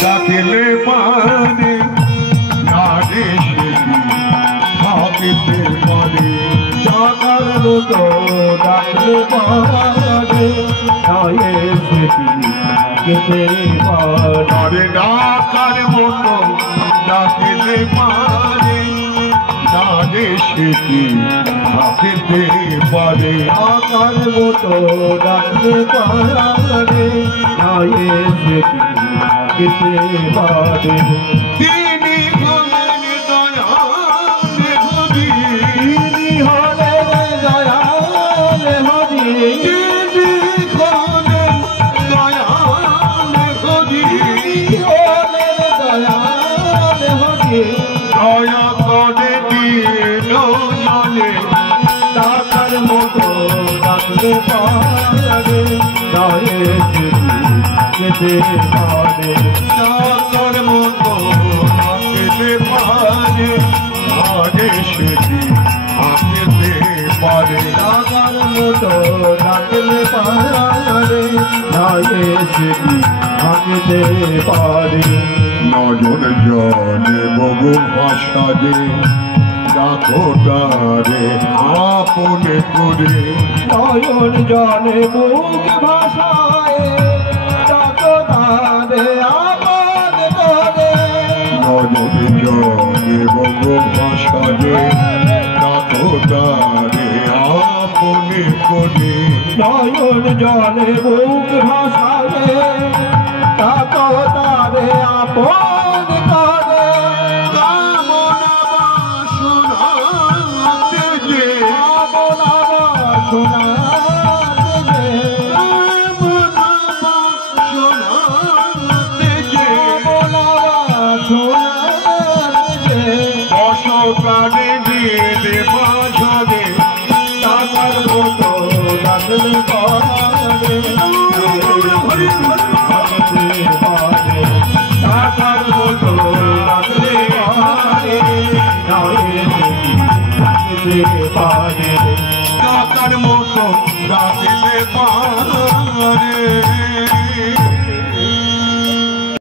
ডাকিলে পারে নারে সেটি থাকিতে পারে ডাকার মতো ডাকলে পারে নয়ে সেটি থাকিতে পারে নারে ডাকার মতো ডাকিলে পারে নারে সেটি থাকিতে পারে ডাকার মতো ডাকলে পারে নয়ে সেটি থাকিতে পারে তিনি হলেন দয়াল হরি তিনি হলেন দয়াল হরি তিনি হলেন দয়াল হরি হলেন দয়াল হরি দয়া করে দিন জলে ডাকার মতো ডাকলে পারে নয়ে সেটি যেতে পারে ডাকার মতো ডাকিতে পারে নারে সেটি থাকিতে পারে ডাকার মতো ডাকলে পারে নয়ে সেটি থাকিতে পারে নজর জনে বহু ভাষা যে ডাকো তারে আপনে করে নয়ন জলে মুখ ভাষায় ডাকো তারে আপন করে নজর জনে বহু ভাষা যে ডাকো তারে আপনে করে নয়ন জলে মুখ ভাষায় ডাকো তারে আপন করে কামনা বাসনাতে যে কামনা বাসনাতে যে কামনা বাসনাতে যে কামনা বাসনাতে যে অসকারে দিলে বাঝারে ডাকার মতো ডাকলে পারে ডাকার মতো ডাকলে পারে ডাকতে পারে ডাকার মতো ডাকিতে পারে